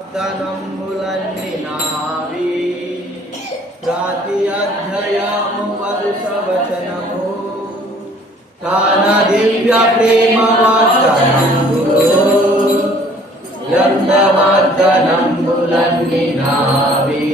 వాగ్దానములన్నీ నావి ప్రతి అధ్యాయము వరుసవచనము కాన దివ్య ప్రేమ వాగ్దానములు యంద వాగ్దానములన్నీ నావి.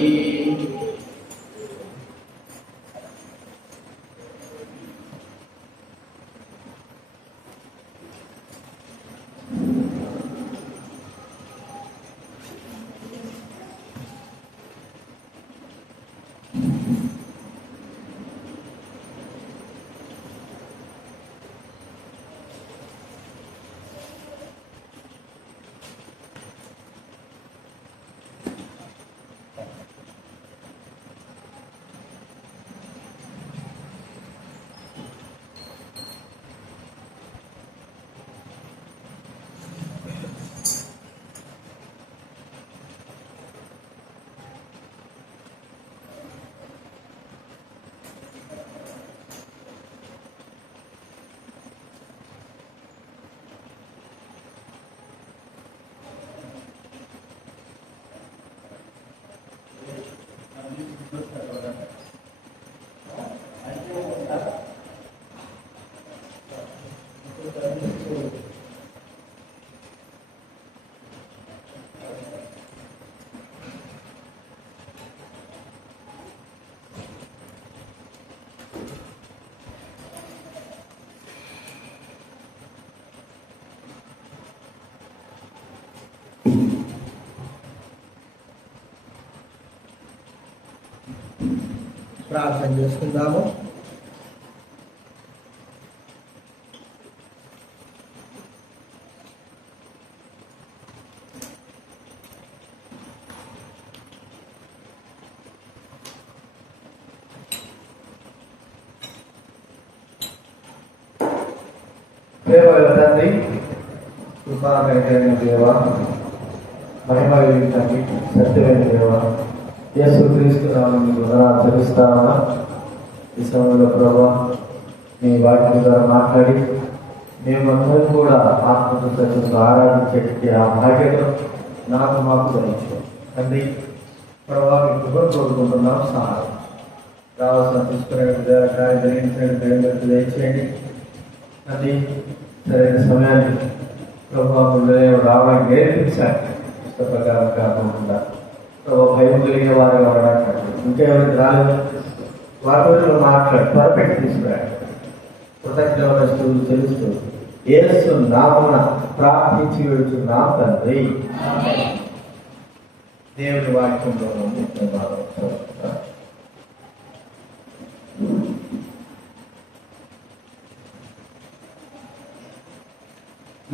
ప్రార్థన చేసుకుందాము. తండ్రి, కృపాకరమైన దేవ, మహిమగలిగిన తండ్రి, సత్యమైన దేవ, యేసు క్రీస్తు నామమున మీకు వందనాలు చెల్లిస్తామన్నా. ఈ సమయంలో ప్రభా మీ వాక్యం ద్వారా మాట్లాడి మేమందరం కూడా ఆత్మతో సత్యంతో ఆరాధించేటట్టు ఆ భాగ్యత నాకు మాకు ధరించాం తండ్రి. ప్రభా మీ కృపను కోరుకుంటున్నాం. సహాయం రావాల్సిన తీసుకునే జరిగించండి, దయచేయండి తండ్రి. సరైన సమయాన్ని ప్రభావ రావడానికి నేర్పించాలి. ఇష్ట ప్రకారం కాకుండా ప్రభావ భయం కలిగే వారు మాట్లాడు, ఇంకెవరికి రాలేదు వాటిలో మాట్లాడు, పర్ఫెక్ట్ తీసుకురాడు. కృతజ్ఞతలు తెలుస్తూ యేసు నామమున ప్రార్థించి వెళుతున్నాం తండ్రి. దేవుని వాక్యంలో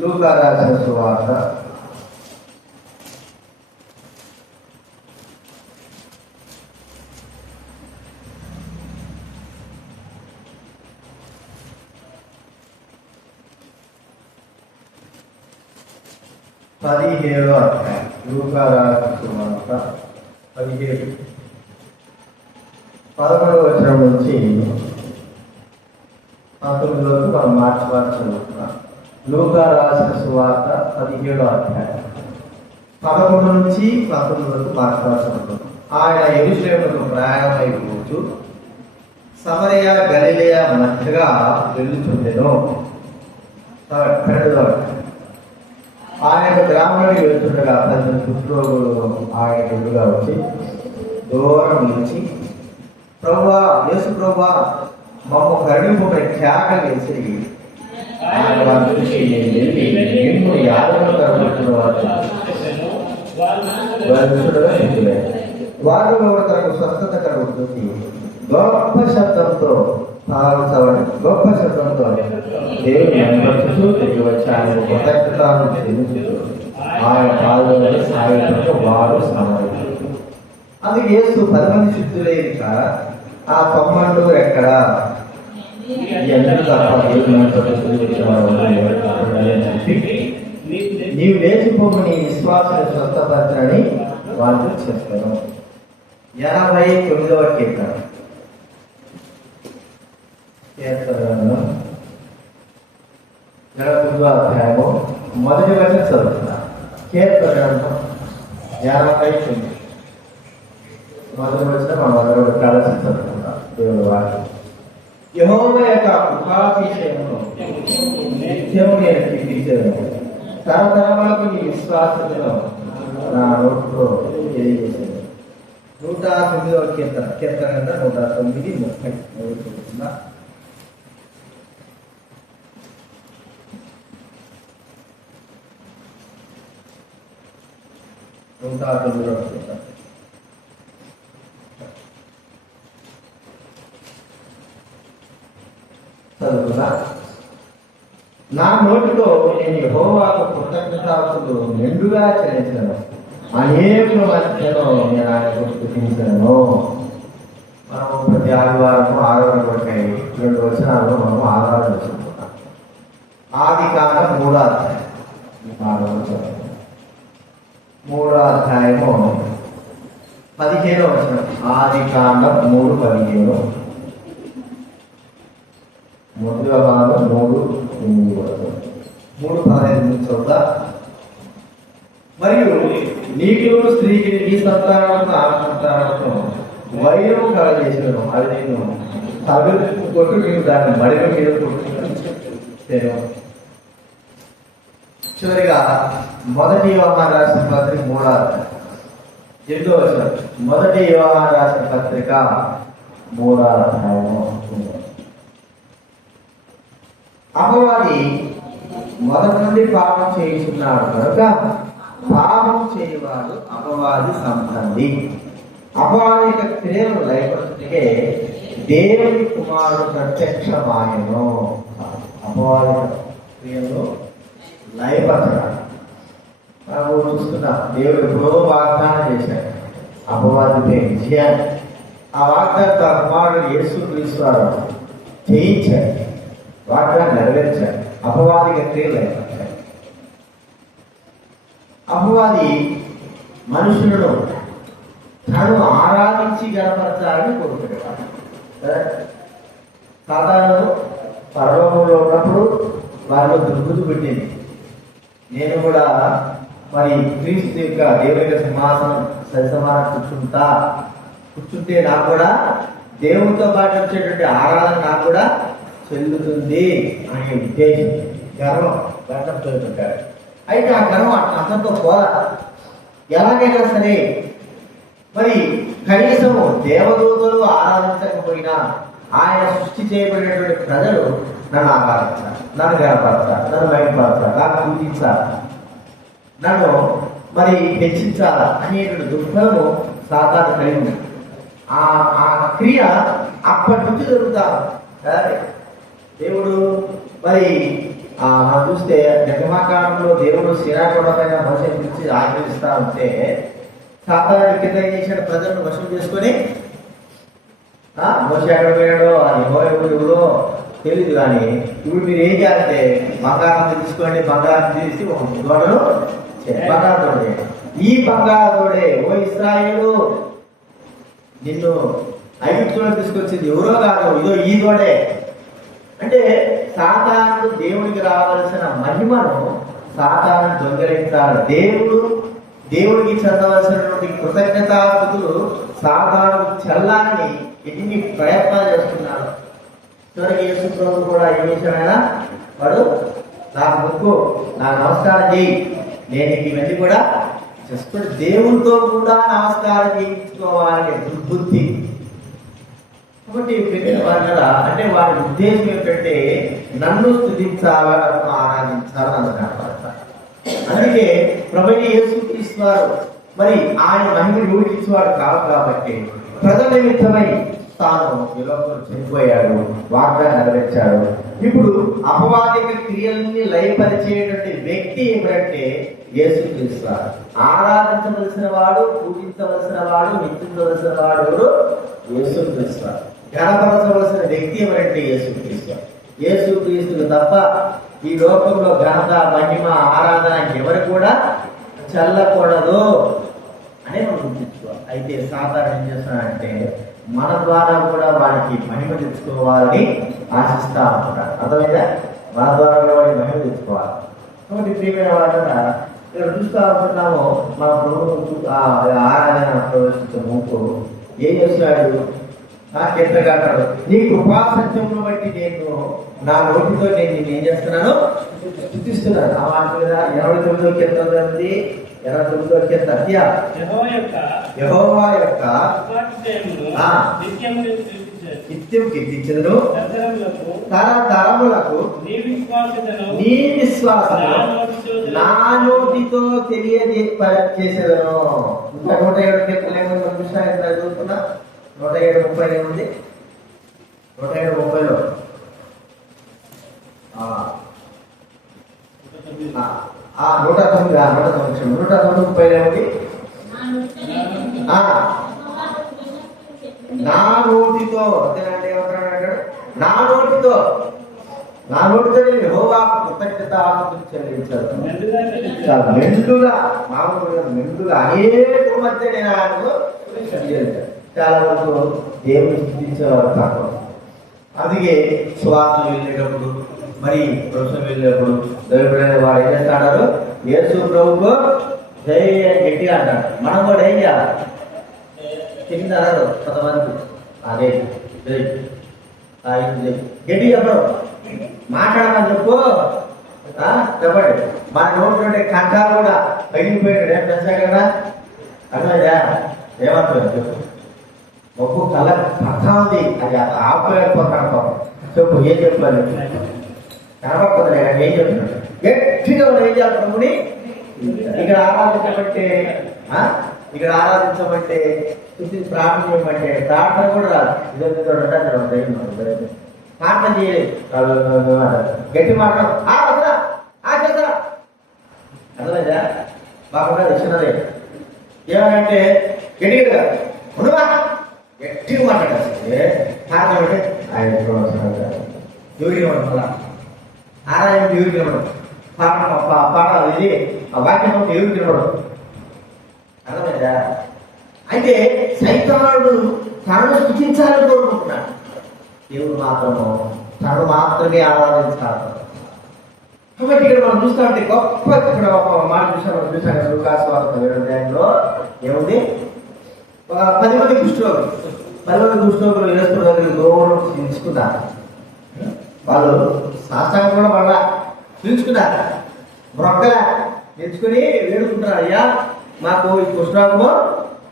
లూకా రాసిన సువార్త 17వ అధ్యాయం. లూకా రాసిన సువార్త 17 11వ వచనం నుంచి 19 వరకు మనం మార్చి చదువుతున్నాం. లూకా రాసిన సువార్త 17వ అధ్యాయం 11 నుంచి 19 వరకు మార్చబడుతుంది. ఆయన యెరూషలేముకు ప్రయాణమైపోతూ సమరయ గలిలయ మధ్యగా వెళ్ళుచుండెను. ఆయన గ్రామానికి వెళ్తుండగా 10 కుష్ఠరోగులు ఆయన ఎదురుగా వచ్చి దూరం నుంచి, ప్రభువా, యేసు ప్రభువా, మమ్మ కరుణింపుపై త్యాగ వేసి ఆయన వారి చూసి వెళ్ళి నిన్ను యాదవ కరుణించిన వారు తనకు స్వస్థత కలుగుతుంది. గొప్ప శబ్దంతో గొప్ప శబ్దంతో దేవుని అనుమతిస్తూ తిరిగి వచ్చి ఆయన కృతజ్ఞతను చెల్లిస్తూ ఆయన పాల్గొని సాయంతో వారు సమాధానం. అందుకే యేసు 10 మంది శుద్ధులేక ఆ కొమ్మండు ఎక్కడ ఎందుకు తప్ప నీవు లేచిపోము, నీ విశ్వాసాన్ని స్వస్థపరచని వాళ్ళు చెప్పారు. 89వ కీర్తన. అధ్యాయము మొదటి వచనం చదువుతున్నా. కీర్తన ధ్యానంపై ఉంది. మొదటి వచ్చిన మనం అందరూ కలిసి చదువుకుంటాం దేవుని వాక్యం. యెహోవా యొక్క కృపాభిషేకము నిత్యము నేను కీర్తించెదను. తరతరములకు నీ విశ్వాసమును నా నోటితో తెలియజేసేది. 109వ కీర్తన 109:30 చదువుతున్నా. చదువుతున్నా. నా నోటితో నేను యెహోవాకు కృతజ్ఞతాస్తుతులు మెండుగా చెల్లించను. అనేకుల మధ్యలో నేను ఆయన స్తుతించను. మనం ప్రతి ఆదివారము ఆరాధన కొరకై 2 వచనాలు మనం ఆరాధన చేసుకుంటాం. ఆదికాండం 3వ అధ్యాయం 3వ అధ్యాయము 15వ వచనం. ఆదికాండం 3:15. మొదటి భాగం 3:15 చూద్దాం. మరియు నీకు స్త్రీకి ఈ సంతానంతో ఆ సంతానంతో వైరం కలగజేసాను. అది నేను తగులు కొట్టు నీకు దాన్ని మడిగ మీద కొట్టుకున్నాను. చివరిగా మొదటి యోహాను రాసిన పత్రిక 3వ అధ్యాయం 8వ వచనం. మొదటి యోహాను రాసిన పత్రిక 3వ అధ్యాయము. అపవాది మొదటి నుండి పాపం చేయించున్నాడు కనుక పాపం చేయవాడు అపవాది సంబంధి. అపవాది యొక్క క్రియలు లయపరుచుటకే దేవుని కుమారుడు ప్రత్యక్షమాయను. అపవాది క్రియలు లయపరచడం మనం చూస్తున్నాం. దేవుడు ఎప్పుడో వాగ్దానం చేశాడు అపవాదిపై విజయాన్ని. ఆ వాగ్దానం కుమారుడు యేసుక్రీస్తు వారు చేయించాడు. వాగ్దానం నెరవేర్చాడు. అపవాదిక క్రియలు లయపరచాడు. అపవాది మనుషులను తను ఆరాధించి గణపరచాలని కోరుకునేవాడు. సాధారణ పర్వతంలో ఉన్నప్పుడు వారిలో దుర్బుద్ధి పెట్టింది. నేను కూడా మరి క్రీస్తు యొక్క దేవుని యొక్క సింహాసనం సరిసమానం కూర్చుంటే నాకు కూడా దేవునితో పాటు వచ్చేటువంటి ఆరాధన నాకు కూడా చెల్లుతుంది అనే ఉద్దేశం, గర్వం గర్వంటాడు. అయితే ఆ గర్వం అతనితో పోదా. ఎలాగైనా సరే మరి కనీసము దేవదూతలు ఆరాధించకపోయినా ఆయన సృష్టి చేయబడినటువంటి ప్రజలు నన్ను ఆరాధించాలి, నన్ను గనపరచాలి, నన్ను బయటపరచాలి, నాకు పూజించాలి, నన్ను మరి హెచ్చించాలి అనేటువంటి దుఃఖము సాతాను కలిగి ఉంది. ఆ క్రియ అప్పటి నుంచి జరుగుతారు. దేవుడు మరి మనం చూస్తే నిర్మాకాలంలో దేవుడు శ్రీరాకొండ పైన మోసే గురించి ఆచరిస్తా ఉంటే సాధారణ కింద ఏం చేశాడు? ప్రజలను వశం చేసుకొని మోసే ఎక్కడ పోయాడో అది ఎవరో తెలియదు. కానీ ఇప్పుడు మీరు ఏం చేయాలంటే బంగారం తీసుకోండి, బంగారం తీసి ఒక దోడను బంగారు తోడే, ఈ బంగారు తోడే ఓ ఇశ్రాయేలు నిన్ను ఐగుప్తులో తీసుకొచ్చింది ఎవరో కాదు, ఇదో ఈ తోడే అంటే సాతాను దేవుడికి రావాల్సిన మహిమను సాతాను దొంగలించాలి. దేవుడికి చెందవలసినటువంటి కృతజ్ఞతాస్తుతులు సాతాను చల్లాలని ఎన్ని ప్రయత్నాలు చేస్తున్నాడు. చివరికి యేసు ప్రభు కూడా ఏం చేశాడైనా వాడు నాకు ముక్కు, నాకు నమస్కారం చేయి, నేను ఇవన్నీ కూడా చేస్తాడు. దేవుడితో కూడా నమస్కారం చేయించుకోవాలనే దుర్బుద్ధి. కాబట్టి అంటే వాడి ఉద్దేశం ఏంటంటే నన్ను స్తుతించాలా, నన్ను ఆరాధించాలా, నన్ను కనపడతారు. అందుకే ప్రభువైన యేసుక్రీస్తు వారు మరి ఆయన మహిమను ఊహించేవాడు కాదు కాబట్టి ప్రజల నిమిత్తమై తాను ఈ లోకంలో చనిపోయాడు, వాగ్దానం నెరవేర్చాడు. ఇప్పుడు అపవాదిక క్రియల్ని లయపరిచేటువంటి వ్యక్తి ఏమిటంటే యేసుక్రీస్తు వారు. ఆరాధించవలసిన వాడు, పూజించవలసిన వాడు, మెచ్చించవలసిన వాడు ఎవరు? యేసుక్రీస్తు వారు. గణపరచవలసిన వ్యక్తి ఎవరంటే యేసుక్రీస్తు. యేసుక్రీస్తుకు తప్ప ఈ లోకంలో ఘనత, మహిమ, ఆరాధన ఎవరు కూడా చల్లకూడదు అని మనం గుర్తించుకోవాలి. అయితే సాధారణ ఏం చేస్తున్నాడంటే మన ద్వారా కూడా వాడికి మహిమ తెచ్చుకోవాలని ఆశిస్తా ఉంటాడు. అర్థమైందా? మన ద్వారా కూడా వాడికి మహిమ తెచ్చుకోవాలి. కాబట్టి ప్రియమైన వాళ్ళ ఇక్కడ చూస్తూ ఉంటున్నాము మన ప్రభు ఆరాధన ప్రవేశించే ముందు ఏం చేస్తున్నాడు? కీర్తనకారుడు, నీ కృపా సత్యమును బట్టి నేను నా నోటితో నేను నిన్ను ఏం చేస్తున్నాను? స్తుతిస్తున్నాను. ఆ మాట మీద 29వ కీర్తన ఉంది. 29వ కీర్తన యెహోవా యొక్క నిత్యం కీర్తించెదను, తరతరములకు నీ విశ్వాసము నా నోటితో తెలియజేసేదను. ఇంకా 107 కీర్తనలు ఏమో చదువుతున్నా. 107:30 ఏముంది? 107:30లో 109:30 ఏమిటి? నా నోటితో అంతేనంటే ఏమంటాడు? నా నోటితో నేను యెహోవాకు కృతజ్ఞతాస్తుతులు చెల్లించాను. మెండుగా, మామూలుగా మెండుగా అనేక మధ్య నేను ఆయనకు చెల్లించాను. చాలా వరకు దేవుని స్థుతించేవారు తక్కువ. అందుకే సువార్తలు వెళ్ళేటప్పుడు, మరి ప్రొఫెసర్ వెళ్ళేటప్పుడు దేవుడైన వాడు ఏం చేస్తాడు? యేసు ప్రభువుకు జై అని గట్టిగా అంటాడు. మనం కూడా ఏం చేయాలి? కింద అన్నారు కొంతమంది, అదే జై గట్టి చెప్పడం, మాట్లాడమని చెప్పు. చెప్పండి. మన నోటి కంకాలు కూడా పగిలిపోయాడు. ఏం చేస్తాడు కదా? అర్థమైందా? ఏమంటారు చెప్పు. ఒక్కొక్క కళ్ళ పక్కా ఉంది, అది ఆపలేకపోతాడు. చెప్పు, ఏం చెప్పాలి? కనపడుతుంది. ఏం చెప్తున్నాడు? గట్టిగా ఏం చేయాలి? ప్రభుని ఇక్కడ ఆరాధించమంటే ప్రార్థన చేయమంటే ప్రార్థన కూడా రాదు. ప్రార్థన చేయలేదు. గట్టి మాట్లాడు చేస్తారా? అర్థమైందా? బాగా ఇచ్చినదే ఏమంటే గట్టిగా ఉండవా, గట్టిగా మాట్లాడాల్సిందే. కారణం అంటే ఆయన యోగి ఉండడం, ఆరాధన యోగి ఉండడం, పాడాలి ఇది ఆ వాక్యం యోగి ఉండడం. అర్థమైందా? అయితే సైతానుడు తనను స్థుతించాలని కోరుకుంటున్నాడు. దేవుడు మాత్రము తను మాత్రమే ఆరాధించాలి. కాబట్టి ఇక్కడ మనం చూస్తా ఉంటే గొప్ప ఇక్కడ ఒక మాట చూసాను. లూకాసు వార్త 7వ అధ్యాయంలో ఏముంది? 10 మంది కుష్ఠరోగులు యేసు దగ్గర గోవును పిలుచుకున్నారు. వాళ్ళు శాస్త్రాన్ని కూడా వాళ్ళ పిలుచుకున్నారు. మొక్కల తెచ్చుకుని వేడుకుంటారు, అయ్యా మాకు ఈ కుష్ఠరోగము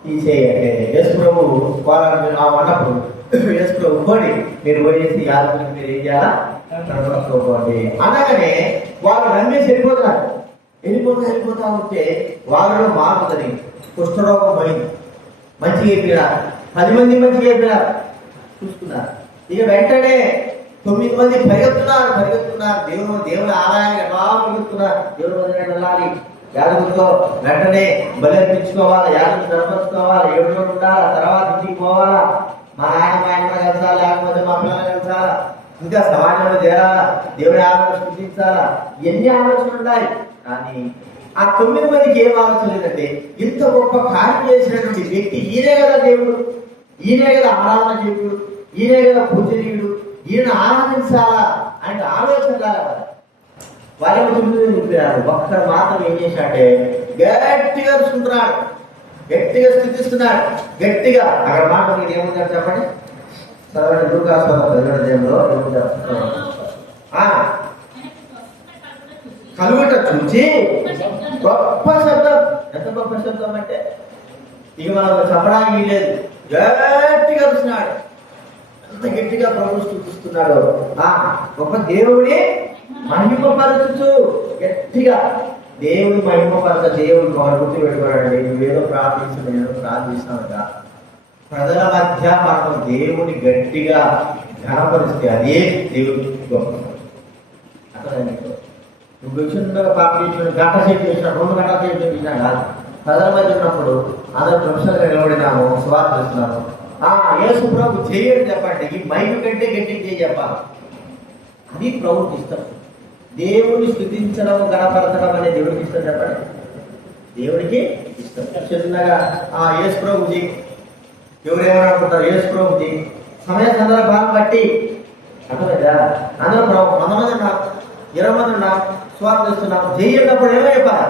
తీసేయండి. యేసు ప్రభు వాళ్ళని అన్నప్పుడు యేసు ప్రభు పోండి, మీరు పోయేసి యాదవులకు మీరు ఏం చేయాలా? కనపడుకోండి అనగానే వాళ్ళు నమ్మేసి వెళ్ళిపోతా ఉంటే వాళ్ళలో మారుతుంది. కుష్ఠరోగం పోయింది, మంచిగా అయిపోయినారు. 10 మంది మంచిగా అయిపోయినారు, చూసుకున్నారు. ఇక వెంటనే 9 మంది పరిగెత్తున్నారు. దేవుని ఆదాయాన్ని ఎలా పరిగెత్తున్నారు. దేవుని వదిలే వెళ్ళాలి, యాదవులతో వెంటనే బలి అర్పించుకోవాలి, యాదవులు గడపరుచుకోవాలి, 7 రోజులు ఉండాలి, తర్వాత ఇంటికి పోవాలా, మా ఆయన కలిసాలా, లేకపోతే మా పిల్లలు కలిసాలా, ఇంకా సమాజంలో చేరాలా, దేవుని ఆలోచన సృష్టించాలా, ఎన్ని ఆలోచనలు ఉన్నాయి. కానీ ఆ 9 మందికి ఏం ఆలోచన లేదంటే, ఇంత గొప్ప కార్యం చేసినటువంటి వ్యక్తి ఈయనే కదా దేవుడు, ఈయనే కదా ఆరాధన దేవుడు, ఈయనే కదా పూజనీయుడు, ఈయన ఆరాధించాలా అంటే ఆలోచన రాదు. వాళ్ళ 9 చెప్పారు. ఒక్కడు మాత్రం ఏం చేశాడంటే గట్టిగా చూస్తున్నాడు, గట్టిగా స్థుతిస్తున్నాడు, గట్టిగా. అక్కడ మాట మీరు ఏముంటారు చెప్పండి? చదవండి. లూకాసు వార్త 7వ అధ్యాయంలో ఏముంటారు? కలుగుట చూచి గొప్ప శబ్దం. ఎంత గొప్ప శబ్దం అంటే ఇక మనం చెప్పడానికి లేదు. గట్టిగా చూస్తున్నాడు, అంత గట్టిగా ప్రభు స్తుతిస్తున్నాడు. గొప్ప దేవుడి మహిమపరచు, గట్టిగా దేవుడి మహిమపరచ. దేవుడు గుర్తు పెట్టుకోవాలండి. నువ్వేదో ప్రార్థించు, నేను ప్రార్థిస్తానుగా. ప్రజల మధ్య మనం దేవుని గట్టిగా ఘనపరిస్తే అదే దేవుడి గొప్ప. అక్కడ నువ్వు చిన్నగా పాప చేసిన గంట సేపు చేసిన 2 గంటల సేపు చేసినా కాదు. ప్రజల మధ్య ఉన్నప్పుడు అందరూ ప్రొఫెసర్గా నిలబడినాము, స్వార్థ చేస్తున్నాము. యేసు ప్రభు చేయని చెప్పండి, ఈ మైకు కంటే గట్టిగా చేయి చెప్పాలి. అది ప్రభుకి ఇష్టం. దేవుని స్థుతించడం, గణపరచడం అనేది దేవుడికి ఇష్టం చెప్పండి. దేవుడికి ఇష్టం. చిన్నగా యేసు ప్రభుజీ ఎవరేమనుకుంటారు? యేసు ప్రభుజీ సమయ సందర్భాన్ని బట్టి అర్థమైందా? అందరూ 100 మంది ఉన్నాం, 20 మంది ఉన్నాం, స్వార్థ చేస్తున్నాం. చేయనప్పుడు ఏమో చెప్పాలి?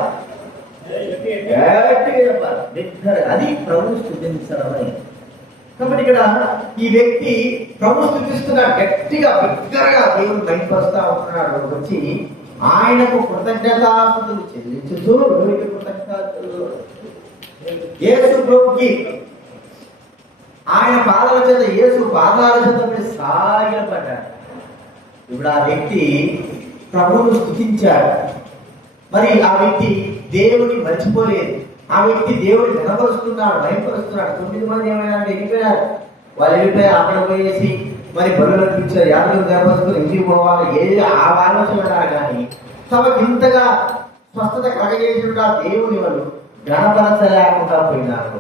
గట్టిగా చెప్పాలి, బిగ్గరగా. అది ప్రభువు స్తుతించడం అని. కాబట్టి ఇక్కడ ఈ వ్యక్తి ప్రభు స్తుతిస్తున్నాడు, గట్టిగా బిగ్గరగా దేవుడు బయటపరుస్తా ఉంటున్నాడు. వచ్చి ఆయనకు కృతజ్ఞతాస్తుతులు చెల్లించుతూ కృతజ్ఞతలు యేసు ప్రభుకి ఆయన పాదాల చేత, యేసు పాదాల చేత సాగిలపడ్డాడు. ఇప్పుడు ఆ వ్యక్తి ప్రభువును స్తుతించాడు. మరి ఆ వ్యక్తి దేవుడిని మర్చిపోలేదు. ఆ వ్యక్తి దేవుడిని కనపరుస్తున్నాడు, భయపరుస్తున్నాడు. 9 మంది ఏమైనా వెళ్ళిపోయారు. వాళ్ళు వెళ్ళిపోయి అక్కడ పోయేసి మరి బరువులు అనిపించారు, యాదవులు కనపరుచుకుని ఇంటికి పోవాలి, ఏది ఆ ఆలోచన కానీ తమకు ఇంతగా స్వస్థత కలగజేసిన దేవుని వాళ్ళు గణపరచలేకుండా పోయినారు.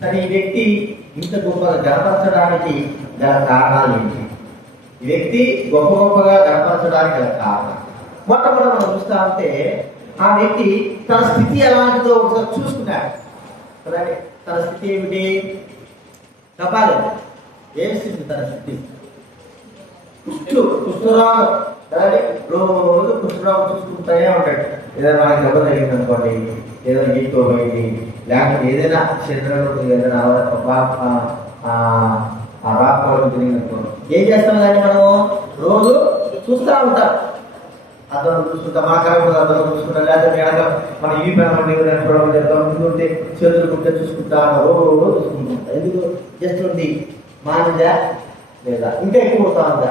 కానీ ఈ వ్యక్తి ఇంత గొప్పగా గణపరచడానికి గల కారణాలు ఏంటి? ఈ వ్యక్తి గొప్పగా గణపరచడానికి గల కారణం మొట్టమొదటి మనం చూస్తా ఉంటే, ఆ వ్యక్తి తన స్థితి ఎలాంటిదో ఒకసారి చూసుకున్నాడు. తన స్థితి ఏమిటి చెప్పాలి? ఏం స్థితి? తన స్థితి కుష్ఠరోగం. రోజు కుష్ఠరోగం చూసుకుంటానే ఉంటాడు. ఏదైనా మనకి దెబ్బ తగిలింది అనుకోండి, ఏదైనా గీసుకోబోయింది, లేకపోతే ఏదైనా శరీరంలో ఏదైనా రాకపోవడం జరిగింది అనుకోండి, ఏం చేస్తాం కానీ మనం రోజు చూస్తూ ఉంటాం. అర్థం చూసుకుంటాం, మా కరెక్ట్ అర్థం చూసుకుంటాం, లేకపోతే మన ఈ పని చూడడం చేస్తాం, ముందుంటే చేతులు కుట్టే చూసుకుంటా, రోజు చూసుకుంటాం. ఎందుకు? జస్ట్ ఉంది మానిదా లేదా ఇంకా ఎక్కువ అవుతా ఉందా?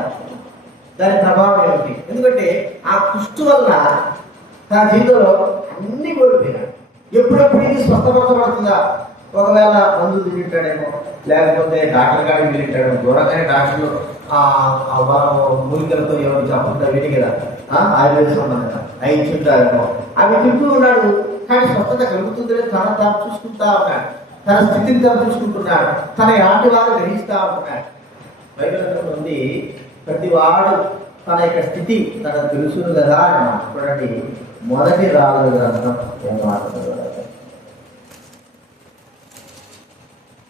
దాని ప్రభావం ఏమిటి? ఎందుకంటే ఆ కుష్టు వల్ల తన జీవితంలో అన్ని కోల్పోయినాడు. ఎప్పుడెప్పుడు ఇది స్వస్థపరచబడుతుందా? ఒకవేళ మందులు తింటాడేమో, లేకపోతే డాక్టర్ గారికి వెళ్ళింటాడేమో. దూరంగానే డాక్టర్లు మూలికలతో ఎవరు చెప్పకుండా విని కదా ఆయుర్వేదం ఉన్నాం కదా, అవి ఇచ్చుంటారేమో. అవి తింటూ ఉన్నాడు, కానీ స్వస్థత కలుగుతుందని తాను చూసుకుంటా ఉన్నాడు. తన స్థితిని తాను చూసుకుంటున్నాడు. తన ఎలాంటి వారు గ్రహిస్తూ ఉంటున్నాడు. బైబిల్ ఉంది, ప్రతి వాడు తన యొక్క స్థితి తనకు తెలుసును కదా అని. చూడండి, మొదటి రాజుల గ్రంథం ఏం మాట్లాడుతున్నారు?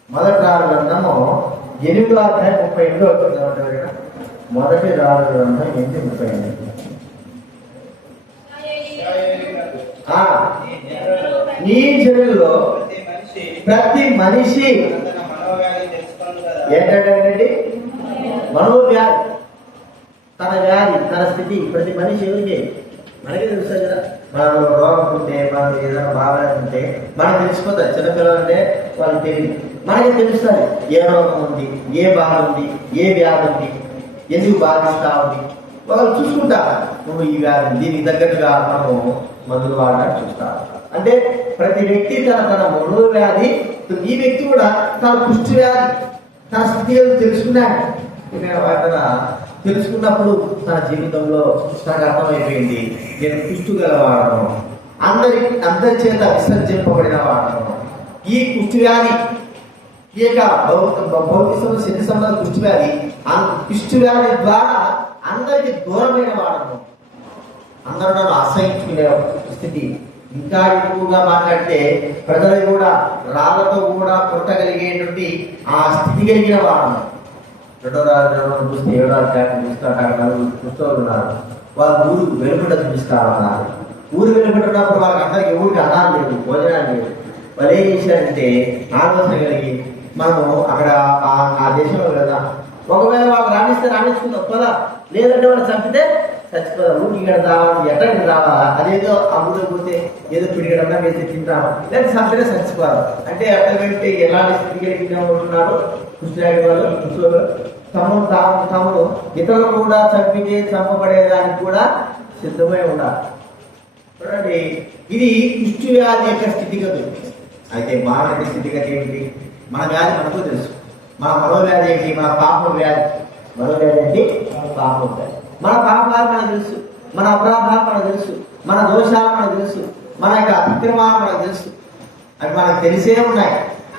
మొదటి రాజుల గ్రంథము 8వ అధ్యాయం 38వ వచనం. మొదటి రాజుల గ్రంథం 8:38. నీ జనుల్లో ప్రతి మనిషి ఏంటంటే మనోవ్యాధి, తన వ్యాధి, తన స్థితి. ప్రతి మనిషి ఎవరికి? మనకే తెలుస్తుంది కదా. మనం రోగం ఉంటే, మనకి ఏదైనా బాగాలేకుంటే మనకు తెలిసిపోతుంది. చిన్నపిల్లలు అంటే వాళ్ళకి తెలియదు, మనకి తెలుస్తుంది ఏ రోగం ఉంది, ఏ బాధ ఉంది, ఏ వ్యాధి ఉంది, ఎందుకు బాధిస్తా ఉంది. వాళ్ళు చూసుకుంటా, నువ్వు ఈ వ్యాధి దీనికి తగ్గట్టుగా మనము మందులు వాడడానికి చూస్తాం. అంటే ప్రతి వ్యక్తి తన మనోవ్యాధి, ఈ వ్యక్తి కూడా తన కుష్టి వ్యాధి, తన స్థితి తెలుసుకున్నాడు. తెలుసుకున్నప్పుడు తన జీవితంలో తనకు అర్థమైపోయింది, నేను కుష్టు గలవాడను, అందరి చేత విసర్జింపబడిన వాడను. ఈ కుష్టి వ్యాధి, ఈ యొక్క భౌతిక శరీర సంబంధ కుష్టి వ్యాధి, కుష్టి వ్యాధి ద్వారా అందరికి దూరమైన వాడను. అందరూ నన్ను ఆశ్రయించుకునే స్థితి. ఇంకా ఎక్కువగా మాట్లాడితే ప్రజలు కూడా రాళ్లతో కూడా పుట్టగలిగేటువంటి ఆ స్థితి కలిగిన వాడను. 2వ రాజు చూస్తే 7వ అధ్యాయం చూస్తారు, పుస్తకాలు ఉన్నారు. వాళ్ళు ఊరు వెలుపట చూపిస్తా ఉన్నారు. ఊరు వెలుపట్టున్నప్పుడు వాళ్ళకి అందరికి ఊరికి అన్నాలు లేదు, భోజనాలు లేదు. వాళ్ళు ఏం చేశారంటే ఆలోచన కలిగి మనము అక్కడ ఆ దేశంలో వెళ్దాం, ఒకవేళ వాళ్ళు రాణిస్తుందో పదా, లేదంటే వాళ్ళు చంపితే చచ్చిపోదా, ఊరికి ఇక్కడ రావాలి, ఎట్టడికి రావాలా, అదేదో అమ్ముడు పోతే ఏదో పిడిగడన్నా వేసి తింటాము, లేదా చంపితే చచ్చిపోవాలి. అంటే అర్థమైతే ఎలాంటి స్థితి కలిగిన ఉంటున్నారు కృష్ణాడి వాళ్ళు. తమను ఇతరులు కూడా చంపితే చంపబడేదానికి కూడా సిద్ధమై ఉండాలి. చూడండి, ఇది కుష్టి వ్యాధి యొక్క స్థితిగతులు. అయితే మానవ స్థితిగతి ఏమిటి? మన వ్యాధి మనకు తెలుసు. మన మనోవ్యాధి ఏంటి? మన పాప వ్యాధి. మనోవ్యాధి ఏంటి? పాప వ్యాధి. మన పాపాలు మనకు తెలుసు, మన అపరాధాలు మనకు తెలుసు, మన దోషాలు మనకు తెలుసు, మన యొక్క అతిక్రమాలు మనకు తెలుసు. అవి మనకు తెలిసే ఉన్నాయి.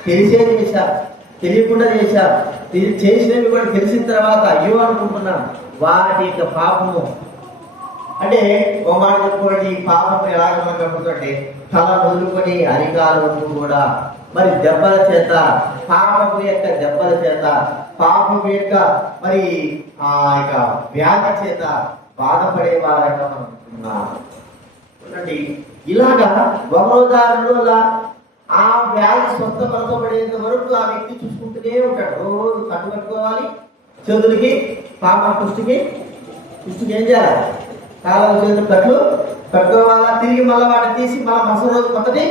తెలిసే చేశారు, తెలియకుండా చేశారు. చేసినవి కూడా తెలిసిన తర్వాత అయ్యో అనుకుంటున్నాం. వాటి యొక్క పాపము అంటే ఒక మాట చెప్పుకోండి, పాపం ఎలాగ మనకు అనుకుంటుంటే తల మొదలుకొని అరికాల వరకు కూడా మరి దెబ్బల చేత, పాపము యొక్క దెబ్బల చేత, పాపము యొక్క మరి ఆ యొక్క వ్యాధి చేత బాధపడే వారంగా మనం చూడండి. ఇలాగా ఒకరోజు ఆ వ్యాధి స్వస్థపరచబడేంత వరకు ఆ వ్యక్తి చూసుకుంటూనే ఉంటాడు. రోజు కట్టు కట్టుకోవాలి, చేతులకి పాప కుష్టికి ఏం చేయాలి, కాలువ చేతులు కట్టుకోవాలా, తిరిగి మళ్ళీ వాటిని తీసి మళ్ళీ మరుసటి రోజు కొత్తటి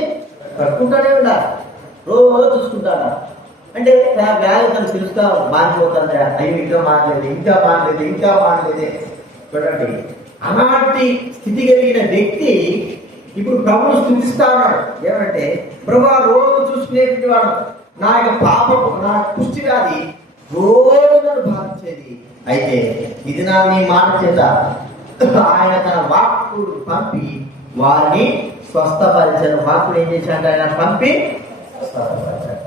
కట్టుకుంటానే ఉండాలి, రోజు చూసుకుంటాడా. అంటే వ్యాధి తను తెలుస్తా మారిపోతుంది, అయ్యో ఇంకా మారలేదే. చూడండి, అలాంటి స్థితి కలిగిన వ్యక్తి ఇప్పుడు ప్రభువును స్థుతిస్తా ఉన్నాడు. ఏమంటే, ప్రభు రోజు చూసుకునేటువంటి వాడు, నా యొక్క పాపపు నా కుష్టి వ్యాధి రోజు నన్ను బాధించేది. అయితే ఇది నా నీ మాట చేత ఆయన తన వాక్కుడు పంపి వారిని స్వస్థపరిచారు. వాక్కుడు ఏం చేశాడు? ఆయన పంపి స్వస్థపరిచాడు.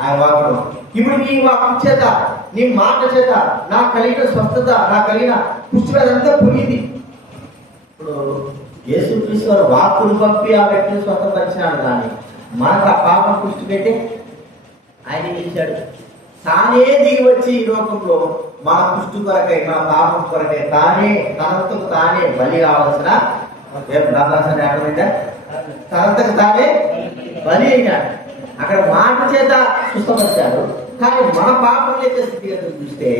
ఆయన వాక్కుడు ఇప్పుడు నీ వాక్కు చేత, నీ మాట చేత నాకు కలిగిన స్వస్థత, నాకు కలిగిన కుష్టి వ్యాధి అంతా పోయింది. ఇప్పుడు యేసుక్రీస్తు వారు వాక్కును పంపి ఆ వ్యక్తిని స్వస్థపరిచినాడు. కానీ మనకు ఆ పాపం కుష్టి పెట్టి ఆయన చేశాడు, తానే దిగి వచ్చి ఈ లోకంలో మన కుష్టి కొరకై, మన పాపం కొరకై తనంతకు తానే బలి రావాల్సిన తనంతకు తానే బలి అయినాడు. అక్కడ మాట చేత స్వస్థపరిచాడు. కానీ మన పాపం చేసే స్థితిగతులు చూస్తే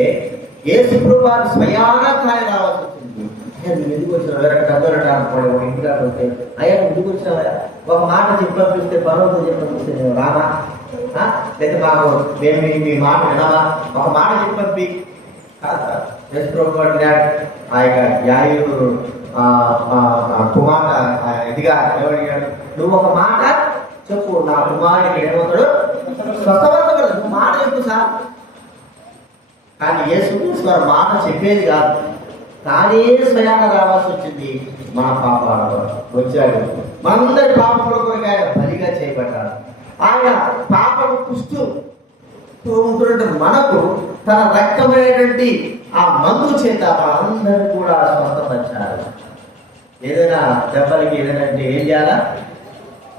యేసు ప్రభువు వారు స్వయానా తానే రావాల్సి వచ్చింది. నువ్వు ఎందుకు వచ్చినావు? వేరే డబ్బులు అనుకోండి, ఒక ఇంటికి వస్తే అయ్యా నువ్వు ఎందుకు వచ్చినావా? ఒక మాట చెప్పిస్తే పర్వతం చెప్పిస్తే నేను రానా? లేదా మాకు మేము మీ మాట వినమా? ఒక మాట చెప్పి యేసు ప్రభువు వారు ఆ యొక్క యాయిరు కుమార్తె ఇదిగా ఎవరడిగాడు, నువ్వు ఒక మాట చెప్పు, నా కుమారుడికి ఏమవుతాడు? స్వస్థపరచబడదు. నువ్వు మాట చెప్పు సార్. కానీ యేసుక్రీస్తు వారు మాట చెప్పేది కాదు, తానే స్వయాన రావాల్సి వచ్చింది. మన పాపాలు వచ్చాడు, మనందరి పాపముల కొరకు ఆయన బలిగా చేయబడ్డాడు. ఆయన పాపము కుష్టు ఉంటున్నట్టు మనకు తన రక్తమైనటువంటి ఆ మందు చేత మనందరూ కూడా స్వస్థపరిచారు. ఏదైనా దెబ్బలకి ఏదైనా ఏం చేయాలా?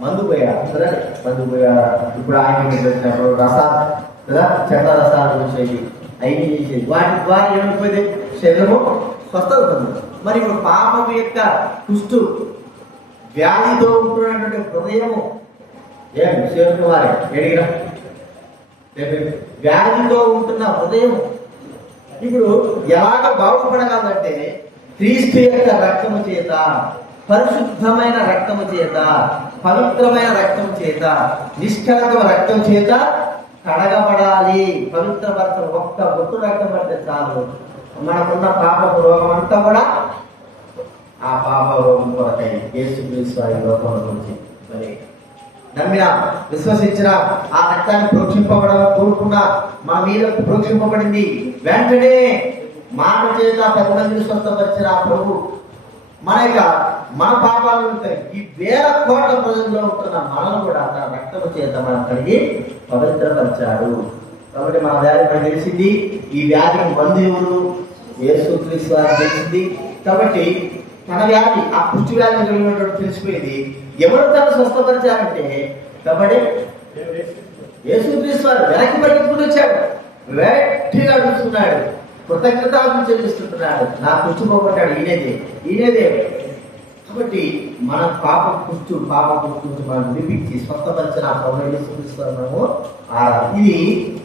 మందు పోయాలి కదా, మందు పోయాలి. ఇప్పుడు ఆయన వచ్చినప్పుడు రసాలు కదా, చెత్త రసాలు వచ్చేది, అవి చేసేది, వాటి ద్వారా ఏమైపోయింది? శరీరము స్వస్థత పొందింది. మరి ఇప్పుడు పాపం యొక్క కుష్టు వ్యాధితో ఉంటున్నటువంటి హృదయము శివకుమారి ఎడిగిన వ్యాధితో ఉంటున్న హృదయం ఇప్పుడు ఎలాగ బాగుపడగలంటే క్రీస్తు యొక్క రక్తము చేత, పరిశుద్ధమైన రక్తము చేత, పవిత్రమైన రక్తం చేత, నిష్కళంక రక్తం చేత కడగబడాలి. పవిత్రపరచ ఒక్క బొట్టు రక్తం పడితే చాలు, మనకున్న పాప రోగం అంతా కూడా ఆ పాప రోగం కొరకై యేసుక్రీస్తు వారి లోకంలో నుంచి మరి నమ్మిన, విశ్వసించిన, ఆ రక్తాన్ని ప్రోక్షింపబడ కోరుకున్న మా మీద ప్రోక్షింపబడింది. వెంటనే మాట చేత 10 మందిని స్వస్థపరిచిన ప్రభు మన పాపాలు ఉంటాయి. ఈ 1000 కోట్ల ప్రజల్లో ఉంటున్న మనల్ని కూడా తన రక్తము చేత మనం కలిగి పవిత్రపరిచాడు. కాబట్టి మన వ్యాధి మనకు తెలిసింది. ఈ వ్యాధికి మందు ఎవరు? యేసుక్రీస్తు వారికి తెలిసింది. కాబట్టి తన వ్యాధి, ఆ కుష్టి వ్యాధి కలిగినటువంటి తెలిసిపోయింది. ఎవరు తను స్వస్థపరిచారంటే కాబట్టి యేసుక్రీస్తు వారు వెనక్కి పరిగెత్తుకుంటూ వచ్చాడు, వెట్టిగా అడుగుతున్నాడు, కృతజ్ఞతలు చెల్లిస్తున్నాడు. నా కుష్టి పోగొట్టాడు ఈయనేదే. కాబట్టి మన పాప కుష్టి మనం వినిపించి స్వస్థపరిచిన మనము ఇది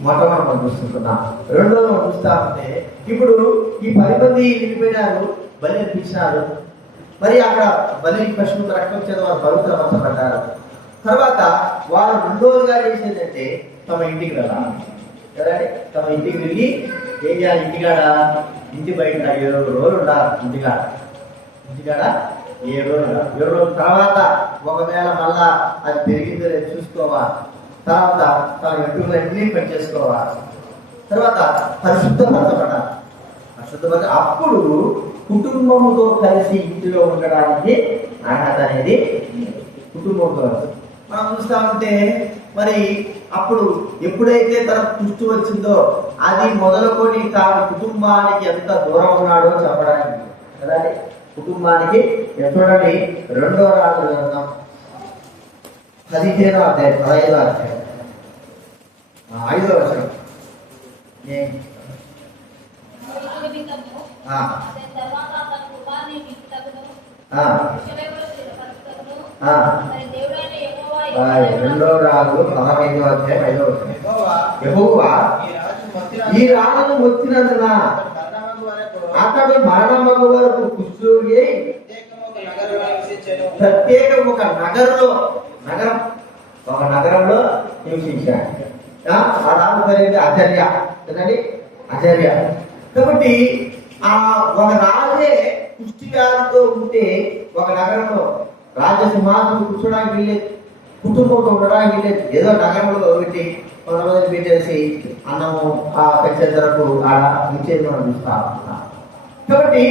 మొట్టమొదటి మనం చూస్తున్నాం. రెండోది మనం చూస్తా ఉంటే, ఇప్పుడు ఈ 10 మంది వెళ్ళిపోయినారు, బలి అర్పించినారు. మరి అక్కడ బలి పశువుల రక్తం చేత వారు పవిత్రపరచబడ్డారు. తర్వాత వారు రెండోదిగా చేసేదంటే తమ ఇంటికి వెళ్ళాలి కదండి. తమ ఇంటికి వెళ్ళి ఏం చేయాలి? ఇంటి బయట 7 రోజులు ఉండాలి. ఇంటికాడ 7 రోజులు. 7 రోజుల తర్వాత ఒకవేళ మళ్ళా అది పెరిగిందో లేదు చూసుకోవాలి. తర్వాత తన వెంట్రుకలన్నీ పని చేసుకోవాలి. తర్వాత పరిశుద్ధపరచబడాలి. అప్పుడు కుటుంబముతో కలిసి ఇంటిలో ఉండడానికి అర్హత అనేది కుటుంబంతో మనం చూస్తా ఉంటే, మరి అప్పుడు ఎప్పుడైతే తన కుష్టి వచ్చిందో అది మొదలుకొని తాను కుటుంబానికి ఎంత దూరం ఉన్నాడో చెప్పడానికి కదండి. కుటుంబానికి చూడండి, 2వ రాజుల గ్రంథం 15వ అధ్యాయం 15వ అధ్యాయం 5వ వచనం. రెండో రాజు 15వ అధ్యాయం 5వ వచనం. యెహోవా ఈ రాజును వచ్చినందున అతడు మరణమగు వరకు కుష్ఠరోగి ప్రత్యేక ఒక నగరంలో నివసించాడు. ఆ రాజు పేరు అజర్య. అజర్య. కాబట్టి ఆ ఒక రాజే కుష్ఠవ్యాధితో ఉంటే ఒక నగరంలో రాజసింహాసనం కూర్చోడానికి వెళ్ళేది, కుటుంబంతో ఉండడానికి వెళ్ళేది. ఏదో నగరంలో పెట్టి కొంతమంది పెట్టేసి అన్నము ఆ పెంచేందుకు ఆడ ఉంచేది మనం చూస్తా ఉన్నాం. కాబట్టి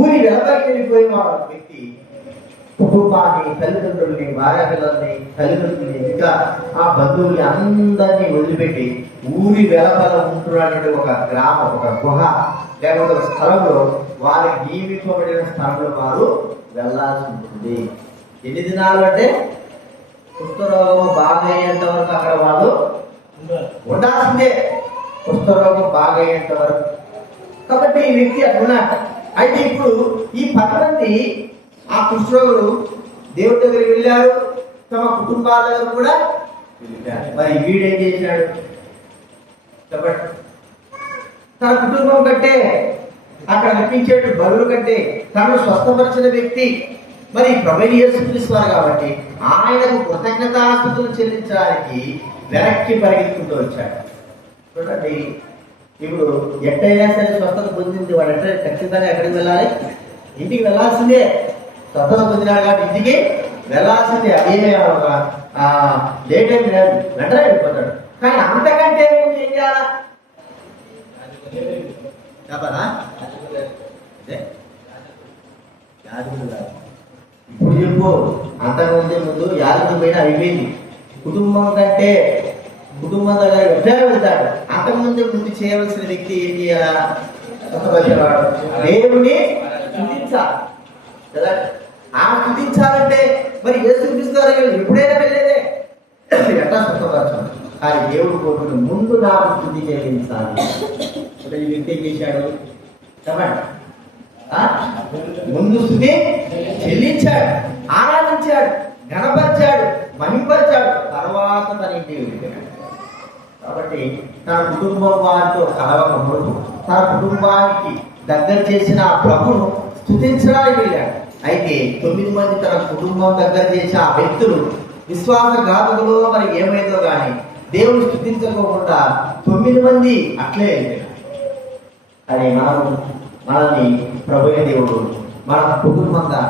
ఊరి వెనకకి వెళ్ళిపోయిన వ్యక్తి కుటుంబాన్ని, తల్లిదండ్రుల్ని, భార్య పిల్లల్ని, తల్లిదండ్రుల్ని, ఇంకా ఆ బంధువుల్ని అందరినీ వదిలిపెట్టి ఊరి వెలపల ఉంటున్నటువంటి ఒక గ్రామం, ఒక గుహ లేకపోతే ఒక స్థలంలో వారికి నియమించబడిన స్థలంలో వారు వెళ్లాల్సి ఉంటుంది. ఎన్ని దినాలు అంటే కుష్ఠరోగం బాగయ్యేంత వరకు అక్కడ వాళ్ళు ఉండాల్సిందే. కుష్ఠరోగం బాగయ్యేంత వరకు. కాబట్టి ఈ వ్యక్తి అట్లున్నాడు. అయితే ఇప్పుడు ఈ 10 మంది ఆ కుష్ఠరోగులు దేవుడి దగ్గరికి వెళ్ళారు, తమ కుటుంబాల దగ్గర కూడా వెళ్ళారు. మరి వీడేం చేశాడు చెప్పండి? తన కుటుంబం కంటే అక్కడ అర్పించేటు బరువులు కంటే తనను స్వస్థపరిచిన వ్యక్తి మరి ప్రభువైన యేసుక్రీస్తు వారు కాబట్టి ఆయనకు కృతజ్ఞతాస్తుతులు చెల్లించడానికి వెనక్కి పరిగెత్తుకుంటూ వచ్చాడు. చూడండి, ఇప్పుడు ఎట్టయినా సరే స్వస్థత పొందింది వాడు ఎట్ట ఖచ్చితంగా ఎక్కడికి వెళ్ళాలి? ఇంటికి వెళ్ళాల్సిందే. స్వస్థత పొందినాడు కాబట్టి ఇంటికి వెళ్ళాల్సిందే. అదేమే లేట్ ఏం లేదు, వెంటనే వెళ్ళిపోతాడు. కానీ అంతకంటే ఏం చేయాలా చెప్పనా? ఇప్పుడు చెప్పు. అంతకుముందే ముందు యాదగిరి పైన అయిపోయింది. కుటుంబం దగ్గర ఎట్లా వెళ్తాడు. అంతకుముందు చేయవలసిన వ్యక్తి ఏం చేయాలా? స్వస్థపరిచేవాడు దేవుని స్తుతించాలి కదా. ఆ స్తుతించాలంటే మరి యేసుక్రీస్తు గారు ఎప్పుడైనా వెళ్ళేదే ఎట్లా స్వస్థపరచాలి. కానీ దేవుడు కోరుకుని ముందు నాకు స్తుతి చెల్లించాలి. ఈ వ్యక్తి ఏం చేశాడు చెప్పండి? ముందు స్తుతి చెల్లించాడు, ఆరాధించాడు, గణపరిచాడు, మహింపరిచాడు, తర్వాత తన ఇంటికి వెళ్ళాడు. కాబట్టి తన కుటుంబం వారితో కలవకముందు తన కుటుంబానికి దగ్గర చేసిన ఆ ప్రభును స్తుతించడానికి వెళ్ళాడు. అయితే 9 మంది తన కుటుంబం దగ్గర చేసిన ఆ వ్యక్తులు విశ్వాసఘాతకులో మరి ఏమైందో కానీ దేవుడు స్తుతించకోకుండా 9 మంది అట్లే వెళ్ళారు. అని మనల్ని ప్రభువైన దేవుడు మన కుటుంబంగా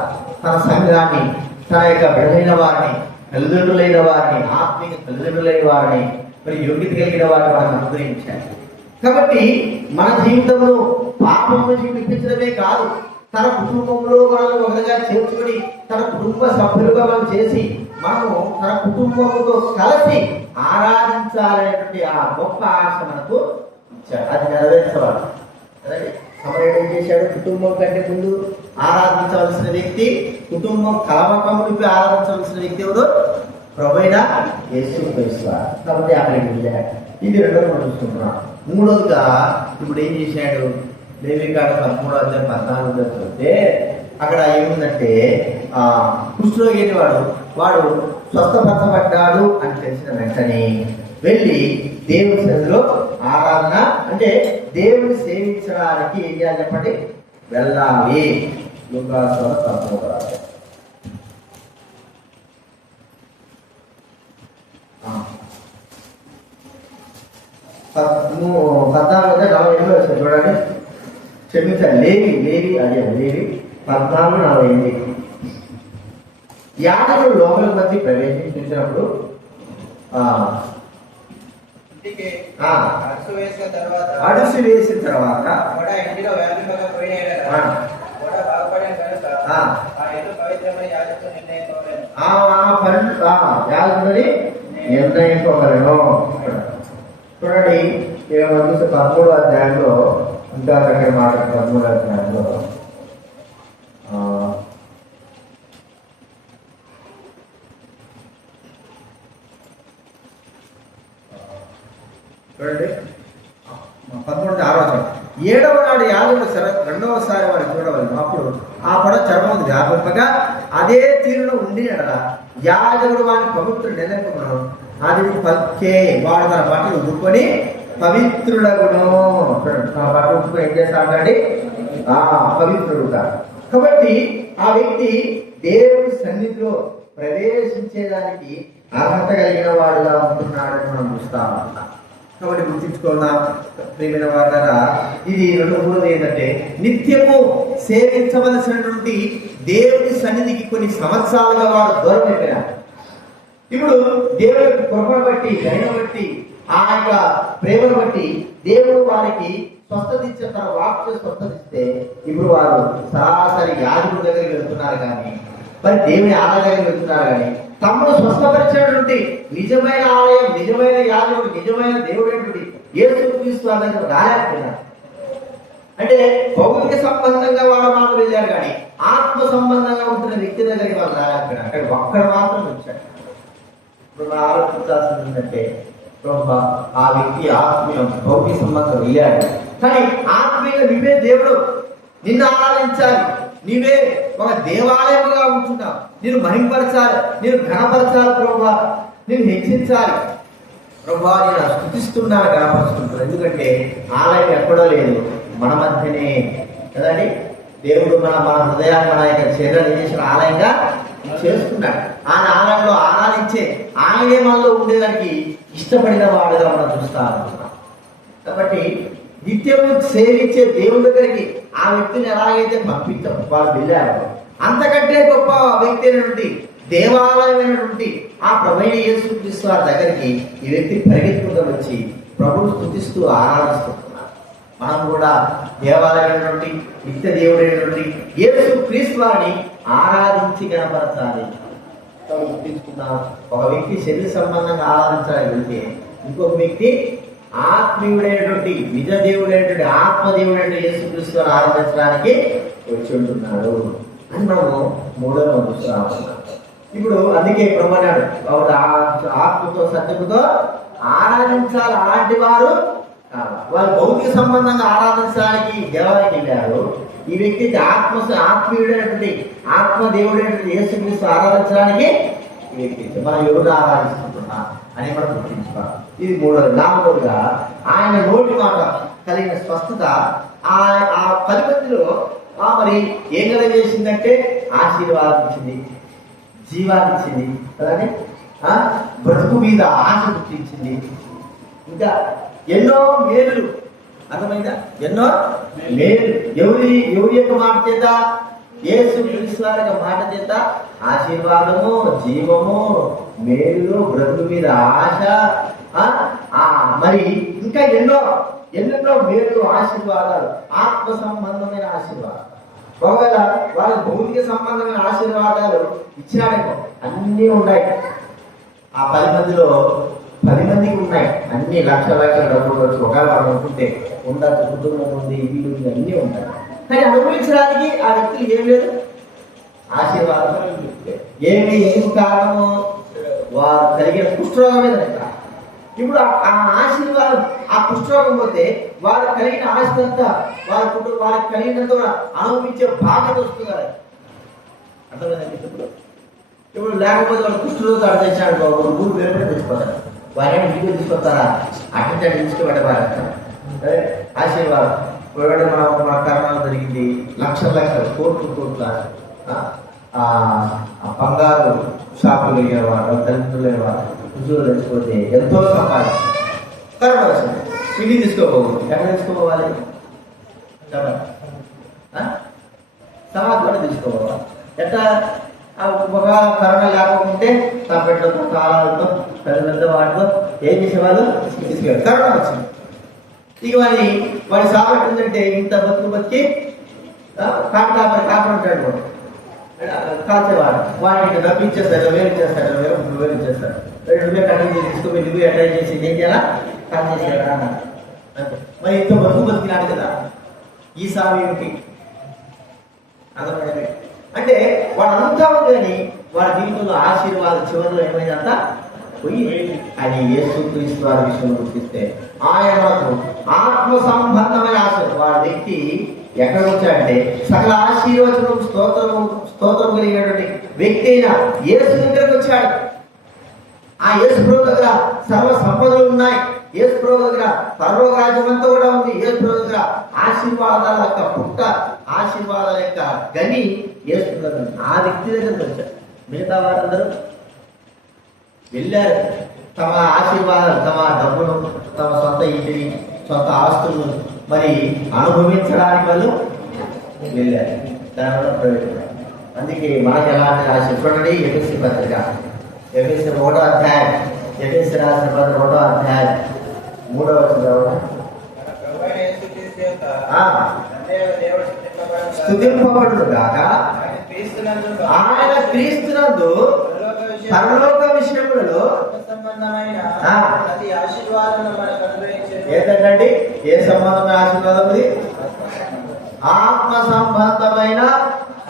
తన సంఘాన్ని, తన యొక్క బిడ్డలైన వారిని, తల్లిదండ్రులైన వారిని, ఆత్మీయ తల్లిదండ్రులైన వారిని, మరి యోగ్యత కలిగిన వారిని మనకు అనుగ్రహించారు. కాబట్టి మన జీవితంలో పాపం నుంచి విడిపించడమే కాదు, తన కుటుంబంలో మనల్ని ఒకరిగా చేర్చుకొని తన కుటుంబ సభ్యులుగా మనం చేసి మనము తన కుటుంబంతో కలిసి ఆరాధించాలనేటువంటి ఆ గొప్ప ఆశ మనకు ఇచ్చాడు. అది నెరవేర్చవాలి. సమరయుడు ఏం చేశాడు? కుటుంబం కంటే ముందు ఆరాధించవలసిన వ్యక్తి, కుటుంబం కలవకముడిపై ఆరాధించవలసిన వ్యక్తి ఎవరు? ప్రభువైన యేసుక్రీస్తు. కాబట్టి అక్కడికి వెళ్ళాడు. ఇది రెండోది మనం చూస్తున్నాం. మూడోదిగా ఇప్పుడు ఏం చేశాడు? లేవికాండం 13వ అధ్యాయం 14వ చూస్తే అక్కడ ఏముందంటే కుష్ఠరోగి వాడు స్వస్థపరచబడ్డాడు అని తెలిసిన వెంటనే వెళ్ళి దేవుని సన్నిధిలో ఆరాధన అంటే దేవుని సేవించడానికి ఏం చేయాలి చెప్పండి? వెళ్ళాలి. లూకాసు 13వ చూడండి, క్షమించాలి. లేవి అదే లేవి 14:48. యాజకుడు లోపల మధ్య ప్రవేశించినప్పుడు అడుసు వేసిన తర్వాత యాజకుడిని నిర్ణయించుకోగలను. చూడండి, 13వ అధ్యాయంలో ఇంకా దగ్గర మాట 13వ అధ్యాయంలో చూడండి 13:6. 7వ నాడు యాజకుడు రెండవసారి వాడు చూడవలను. అప్పుడు ఆ పొడ చర్మం వ్యాపింపగా అదే తీరులో ఉండి ఎడల యాజకుడు వాడిని పవిత్రుడు నిలకమును అది పక్కే వాడు తన బట్టలు ఉడుకొని పవిత్రుడగును. తన బట్టలు ఉడుకొని ఏం చేస్తాడండి? పవిత్రుడుగా. కాబట్టి ఆ వ్యక్తి దేవుడి సన్నిధిలో ప్రవేశించేదానికి అర్హత కలిగిన వాడుగా ఉంటున్నాడని మనం చూస్తాం. కాబట్టి గుర్తించుకుందాం ప్రియమైన వారా, ఇది రెండవది ఏంటంటే నిత్యము సేవించవలసినటువంటి దేవుడి సన్నిధికి కొన్ని సంవత్సరాలుగా వాడు దూరం అయిపోయినాడు. ఇప్పుడు దేవుడి కృపను బట్టి, దయను బట్టి, ఆ యొక్క ప్రేమను బట్టి దేవుడు వారికి స్వస్థత ఇచ్చే, తన వాక్య స్వస్థత ఇస్తే ఇప్పుడు వారు సరాసరి యాజకుడి దగ్గరికి వెళ్తున్నారు కానీ, మరి దేవుని ఆలయం దగ్గరికి వెళ్తున్నారు కానీ, తమను స్వస్థపరిచినటువంటి నిజమైన ఆలయం, నిజమైన యాజకుడు, నిజమైన దేవుడైనటువంటి యేసుక్రీస్తు దగ్గర రాలేకపోయినారు. అంటే భౌతిక సంబంధంగా వాడు మాత్రం వెళ్ళారు కానీ ఆత్మ సంబంధంగా ఉంటున్న వ్యక్తి దగ్గరికి వాళ్ళు రాలేకపోయినారు. అక్కడ ఒక్కడ మాత్రం వచ్చాడు. ఇప్పుడు మనం ఆలోచించాల్సింది ఏంటంటే, ఆ వ్యక్తి ఆత్మీయ భౌతిక సంబంధం వెళ్ళాడు కానీ ఆత్మీయంగా నువ్వే దేవుడు, నిన్ను ఆరాధించాలి, నీవే ఒక దేవాలయముగా ఉంటున్నావు, నేను మహింపరచాలి, నేను ఘనపరచాలి ప్రభా, నేను హెచ్చించాలి ప్రభా, నేను స్తుతిస్తున్నాను, ఘనపరుస్తున్నాను. ఎందుకంటే ఆలయం ఎక్కడో లేదు, మన మధ్యనే కదండి. దేవుడు మన హృదయాన్ని, మన యొక్క శరీరాన్ని చేసిన ఆలయంగా చేస్తున్నాడు. ఆయన ఆలయంలో ఆరాధించే, ఆయనే మనలో ఉండేదానికి ఇష్టపడిన వాడుగా మనం చూస్తా ఉంటున్నాం. కాబట్టి నిత్యము సేవించే దేవుని దగ్గరికి ఆ వ్యక్తిని ఎలాగైతే వాళ్ళు వెళ్ళారు, అంతకంటే గొప్ప వ్యక్తి అయినటువంటి, దేవాలయమైనటువంటి ఆ ప్రభువైన యేసుక్రీస్తు వారి దగ్గరికి ఈ వ్యక్తి పరిగెత్తుకుంటూ వచ్చి ప్రభువును స్తుతిస్తూ ఆరాధిస్తున్నారు. మనం కూడా దేవాలయమైనటువంటి, నిత్య దేవుడైనటువంటి యేసుక్రీస్తు వారిని ఆరాధించి కనపరచాలి. గుర్తించుకున్నాం, ఒక వ్యక్తి శరీర సంబంధంగా ఆరాధించాలని వెళ్తే ఇంకొక వ్యక్తి ఆత్మీయుడైనటువంటి, నిజ దేవుడైనటువంటి, ఆత్మదేవుడైన యేసుక్రీస్తు వారిని ఆరాధించడానికి వచ్చి ఉంటున్నాడు అని మనము మూడవ చూస్తున్నాము. ఇప్పుడు అందుకే ప్రమాణాడు ఆత్మతో సత్యముతో ఆరాధించాలి. అలాంటి వారు వాళ్ళు భౌతిక సంబంధంగా ఆరాధించడానికి దేవాలయానికి వెళ్ళారు. ఈ వ్యక్తి ఆత్మీయుడైనటువంటి, ఆత్మదేవుడైనటువంటి యేసుక్రీస్తు ఆరాధించడానికి ఈ వ్యక్తి మనం ఎవరు ఆరాధిస్తుంటున్నా అని మనం గుర్తించుకోవాలి. ఇది మూడవది. నాలుగవదిగా ఆయన నోటి మాట కలిగిన స్వస్థత ఆ 10 మందిలో మరి ఏం కలిగేసిందంటే ఆశీర్వాదం ఇచ్చింది, జీవాన్ని ఇచ్చింది కదండి, బ్రతుకు మీద ఆశ గుర్తించింది, ఇంకా ఎన్నో మేలు. అర్థమైందా? ఎన్నో మేలు. ఎవరి యొక్క మాట చేత? యేసుక్రీస్తు వారి యొక్క మాట చేత ఆశీర్వాదము, జీవము, మేలు, బ్రతుకు మీద ఆశ, మరి ఇంకా ఎన్నెన్నో మేలు, ఆశీర్వాదాలు, ఆత్మ సంబంధమైన ఆశీర్వాదాలు. ఒకవేళ వాళ్ళ భౌతిక సంబంధమైన ఆశీర్వాదాలు ఇచ్చినాడేమో, అన్నీ ఉన్నాయి. ఆ 10 మందిలో 10 మందికి ఉన్నాయి అన్ని, లక్షల డబ్బులు వచ్చి ఒకవేళ వాళ్ళు అనుకుంటే ఉండదు, కుటుంబం ఉంది, ఇల్లు ఉంది, అన్నీ ఉంటాయి. కానీ అనుభవించడానికి ఆ వ్యక్తులు ఏం లేదు, ఆశీర్వాదం ఏమి. ఎందుకు కారణము? వారు కలిగిన కుష్ఠరోగం మీద. ఇప్పుడు ఆ ఆశీర్వాదం, ఆ కుష్ఠరోగం పోతే వారు కలిగిన ఆస్తి అంతా, వారికి కలిగినంత అనుభవించే బాధ్యత వస్తుంది కదా. అర్థమైందండి? ఇప్పుడు లేకపోతే వాళ్ళు కుష్ఠరోగం అర్థం తెచ్చాడు, ఊరు వేరే తెచ్చిపోతారు, వారిని ఇంటికి తీసుకొస్తారా, అట్టే తీసుకుపడే వారు ఆశీర్వాదం. మన కారణాలు జరిగింది, లక్షల కోట్ల బంగారు షాపులు అయ్యేవారు, తల్లిదండ్రులు అయ్యేవారు, ఉద్యోగులు తెచ్చిపోతే ఎంతో సంపాదన. కరోనా వచ్చింది, ఇంటికి తీసుకోపోవాలి. ఎక్కడ తీసుకోపోవాలి? సమాజంలో తీసుకోపోవాలి. ఎట్లా? ఒక కరోనా లేకపోతే తన పెట్టడంతో, కాలాలతో, పెద్ద వాటితో ఏం చేసేవాళ్ళు? తీసుకెళ్ళారు. కరోనా వచ్చింది. ఇక వాడి సాబట్ ఏంటంటే ఇంత బతికి కాపాడుతాడు, కాల్చేవాడు. వాడిని డబ్బు ఇచ్చేస్తాడు, వేలు చేస్తాడు, వేలు ఇచ్చేస్తాడు, 2 కట్టలు తీసుకుని నువ్వు అటాక్ చేసి ఏం చేయాలా? కాల్ చేసేయాలా అన్నారు. మరి ఇంత బతికినాడు కదా ఈ సాగుకి. అర్థమైంది? అంటే వాడంతా కానీ వాడి జీవితంలో ఆశీర్వాదం చివరిలో ఏమైందంతా పోయి అని యేసుక్రీస్తు వారి విషయంలో గుర్తిస్తే ఆయనకు ఆత్మ సంబంధమైన ఆశ. వాడి వ్యక్తి ఎక్కడికి వచ్చాడంటే సకల ఆశీర్వచనం స్తోత్రం కలిగినటువంటి వ్యక్తి అయిన యేసు దగ్గరకు వచ్చాడు. ఆ యేసు ప్రభు దగ్గర సర్వ సంపదలు ఉన్నాయి. యేసు ప్రభు దగ్గర పరలోక రాజ్యం అంతా కూడా ఉంది. యేసు ప్రభు దగ్గర ఆశీర్వాదాల యొక్క పుట్ట, ఆశీర్వాదాల యొక్క గని యేసు ప్రభు. ఆ వ్యక్తి దగ్గరకు వచ్చాడు. మిగతా వారందరూ వెళ్ళారు తమ ఆశీర్వాదాలు, తమ డబ్బును, తమ సొంత ఇంటిని, సొంత ఆస్తులను మరి అనుభవించడానికి వాళ్ళు వెళ్ళారు. దానివల్ల ప్రయోజనం. అందుకే మనకి ఎలాంటి ఆశ చూడండి. ఎఫెసీ పత్రిక, ఎఫెసీ 1వ అధ్యాయం, ఎఫెసీ రాసిన పత్రిక 1వ అధ్యాయం 3వ వచనం. స్తుతింపబడును గాక ఆయన క్రీస్తునందు పరలోక విషయములలో ఏంటండి? ఏ సంబంధమైన ఆశీర్వాదం ఇది? ఆత్మ సంబంధమైన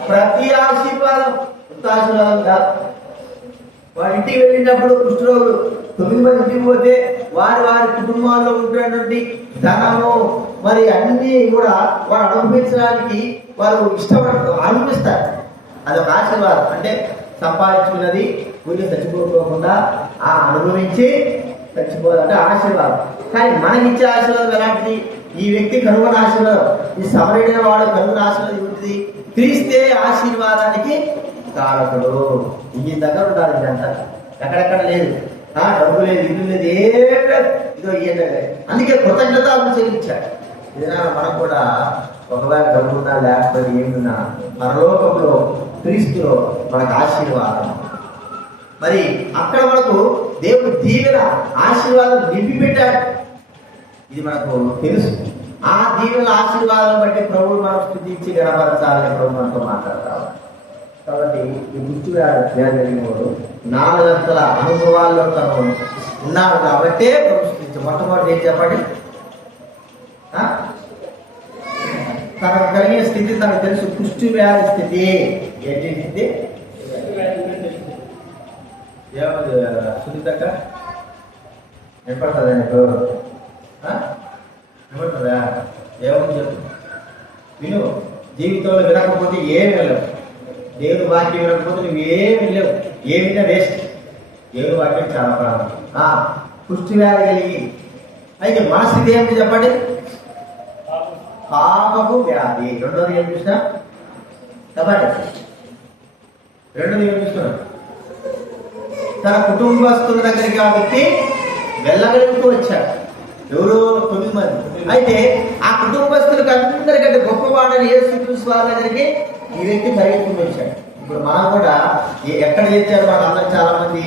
ప్రతి ఆశీర్వాదం. కొత్త ఆశీర్వాదం కాదు. వారి ఇంటికి వెళ్ళినప్పుడు కుష్ఠరోగులు 9 మంది ఇంటికి పోతే వారి వారి కుటుంబాల్లో ఉంటున్నటువంటి ధనము మరి అన్ని కూడా వారు అనుభవించడానికి వారు ఇష్టపడతారు, అనుభవిస్తారు. అదొక ఆశీర్వాదం. అంటే సంపాదించుకున్నది ఊరికి చచ్చిపోకుండా అనుభవించి చచ్చిపోవాలంటే ఆశీర్వాదం. కానీ మనకిచ్చే ఆశీర్వాదం ఎలాంటిది? ఈ వ్యక్తి కనుగొన్న ఆశీర్వాదం, ఈ సమరైన వాడు కనుగొన్న ఆశీర్వాదం ఏంటిది? క్రీస్తే ఆశీర్వాదానికి కారకుడు. ఈ దగ్గర ఉండాలి. ఇదంతా ఎక్కడెక్కడ లేదు. డబ్బు లేదు, ఇల్లు లేదు, ఏం లేదు. ఇదో ఇయ్యండి. అందుకే కృతజ్ఞత చెల్లించాడు. ఏదైనా మనం కూడా ఒకవేళ డబ్బు ఉన్నా లేకపోతే ఏమున్నా పరలోకంలో క్రీస్తులో మనకు ఆశీర్వాదం. మరి అక్కడ మనకు దేవుడు దీవెన ఆశీర్వాదం నింపిపెట్టాడు. ఇది మనకు తెలుసు. ఆ దీవెన ఆశీర్వాదం బట్టి ప్రభువు మనం స్తుతించి గణపరచాలని ప్రభు మనతో మాట్లాడతారు. కాబట్టి ఈ గుర్తు కలిగినవాడు 4 అంతల అనుభవాల్లో తను ఉన్నాడు కాబట్టే ప్రభు స్తుతించి. మొట్టమొదటి ఏం చెప్పండి? తనకు కలిగిన స్థితి తనకు తెలుసు. కుష్టి వ్యాధి స్థితి ఏంటి స్థితి? ఏమది సునీతక్క వినపడుతుందా? నీకు వినపడుతుందా? ఏమని చెప్పు. విను. జీవితంలో వినకపోతే ఏమి వెళ్ళవు. దేవుని వాక్యం వినకపోతే నువ్వు ఏమి వెళ్ళవు. ఏమిటా వేస్ట్. దేవుని వాక్యం చాలా ప్రాణం. కుష్టి వ్యాధి కలిగి అయితే మన స్థితి ఏమిటి చెప్పండి? పాపపు వ్యాధి. రెండోది ఏం చూసినా చెప్పండి. రెండోది ఏం చూస్తున్నాడు? తన కుటుంబస్తుల దగ్గరికి ఆ వ్యక్తి వెళ్ళగలుగుతూ వచ్చాడు. ఎవరు? 9 మంది. అయితే ఆ కుటుంబస్తులకు అందరికంటే గొప్పవాడని యేసుక్రీస్తు వారి దగ్గరికి ఈ వ్యక్తి పరిగెత్తుకుని వచ్చాడు. ఇప్పుడు మనం కూడా ఎక్కడ చేర్చారు? మన అందరూ చాలా మంది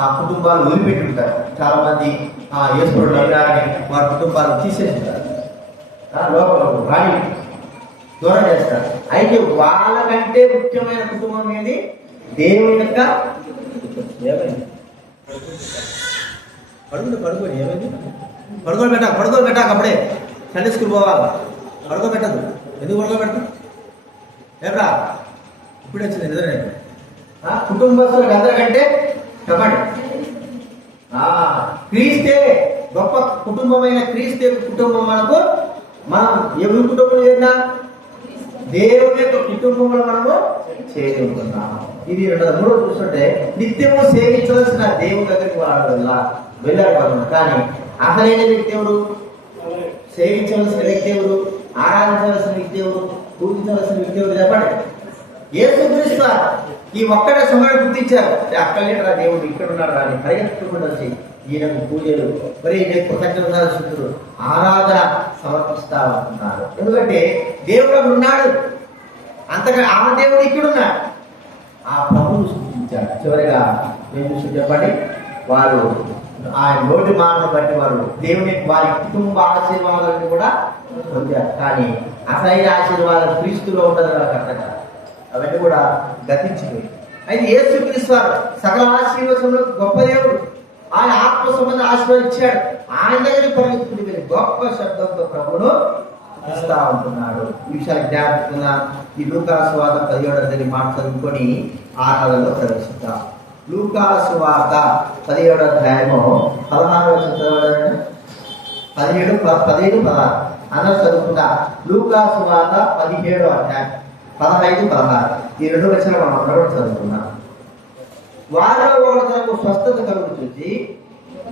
ఆ కుటుంబాలు వదిలిపెట్టి ఉంటారు. చాలా మంది యేసుడు నవ్వారని వారి కుటుంబాలు తీసేస్తారు, లోపల రాని దూరం చేస్తారు. అయితే వాళ్ళకంటే ముఖ్యమైన కుటుంబం ఏది? దేవుని యొక్క. ఏమైంది? పడుకోని ఏమైంది? పడుకోబెట్టాక అప్పుడే సండే స్కూల్ పోవాలి. పడుకోబెట్టదు. ఎందుకు పడుకోబెడతా? ఏమరా ఇప్పుడే వచ్చింది నిజమే. కుటుంబస్తులకు అందరికంటే చెప్పండి. క్రీస్తే గొప్ప కుటుంబమైన క్రీస్తే కుటుంబం మనకు. మనం ఎవరి కుటుంబం చేద్దాం? దేవుని యొక్క కుటుంబంలో మనము చేరుకుంటున్నాం. ఇది 3 చూస్తుంటే నిత్యము సేవించవలసిన దేవుని దగ్గరికి వెళ్ళాలి. కానీ అసలైన వ్యక్తి ఎవరు? సేవించవలసిన వ్యక్తి ఎవరు? ఆరాధించవలసిన వ్యక్తి ఎవరు? పూజించవలసిన వ్యక్తి ఎవరు చెప్పండి? యేసుక్రీస్తు. ఈ ఒక్కడే సమయం గుర్తించారు. అక్కడ లేడరా దేవుడు, ఇక్కడ ఉన్నాడు అని పరిగెత్తుకుండా వచ్చి ఈయనకు పూజలు మరి కృతజ్ఞతలు ఆరాధన సమర్పిస్తా ఉంటున్నారు. ఎందుకంటే దేవుడు అక్కడ ఉన్నాడు. అంతగా ఆ దేవుడు ఇక్కడ ఉన్నాడు. ఆ ప్రభువును సృష్టించాడు. చివరిగా ఏం చూసి చెప్పండి? వారు ఆయన నోటి మాటను బట్టి వారు దేవుని వారి కుటుంబ ఆశీర్వాదాలను కూడా పొందారు. కానీ అసలైన ఆశీర్వాదం క్రీస్తులో ఉండదు అర్థం. అవన్నీ కూడా గతించిపోయి. అయితే యేసుక్రీస్తు వారు సకల ఆశీర్వాదంలో గొప్ప దేవుడు. ఆయన ఆత్మ సంబంధ ఆశీర్వదించాడు. ఆయన దగ్గర పరిగెత్తుకుని వెళ్ళి గొప్ప శబ్దంతో ప్రభువును ఇస్తా ఉంటున్నాడు. ఈ విషయాలు జ్ఞాపకంగా ఈ లూకా సువార్త 17వ అధ్యాయం మాట చదువుకొని ఆరాధనలో ప్రవేశిద్దాం. లూకా సువార్త 17వ అధ్యాయము 16వ వచనం చదవండి. 17, 15, 16. అన్న చదువుకుంటా. లూకా సువార్త 17వ అధ్యాయం 15, 16 ఈ 2 వచనాలు మనం అందరం చదువుకున్నాం. వారిలో ఒకడు తనకు స్వస్థత కలుగు చూసి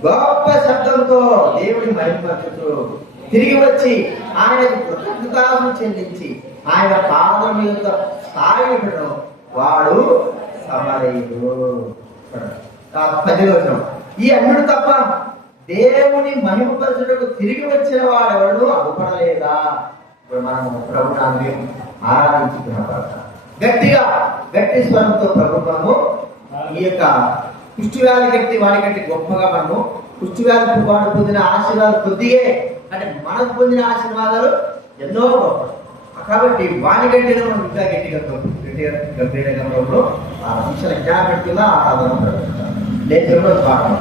గొప్ప శబ్దంతో దేవుని మహిమపరచుతూ తిరిగి వచ్చి ఆయనకు కృతజ్ఞతాస్తుతులు చెల్లించి ఆయన పాదం మీద సాగిపడడం వాడు సమరయుడు. 10వ వచనం, ఈ అన్యుడు తప్ప దేవుని మహిమపరచుటకు తిరిగి వచ్చిన వాడెవడు అగుపడలేదా? ఇప్పుడు మనము ప్రభుత్వాన్ని ఆరాధించుకున్న గట్టిగా గట్టి స్వరంతో ప్రభుత్వము ఈ యొక్క కుష్టివ్యాధి గట్టి వాడి కంటే గొప్పగా మనము కుష్టివ్యాధి వాడు పొందిన ఆశీర్వాదాలు కొద్దిగే, అంటే మనకు పొందిన ఆశీర్వాదాలు ఎన్నో గొప్ప. కాబట్టి వాణి గట్టిగా మనం ఇంకా గట్టిగా గంభీరంగా ఆ శిక్షణ జ్ఞాపకగా ఆరాధన లేఖలో పాఠం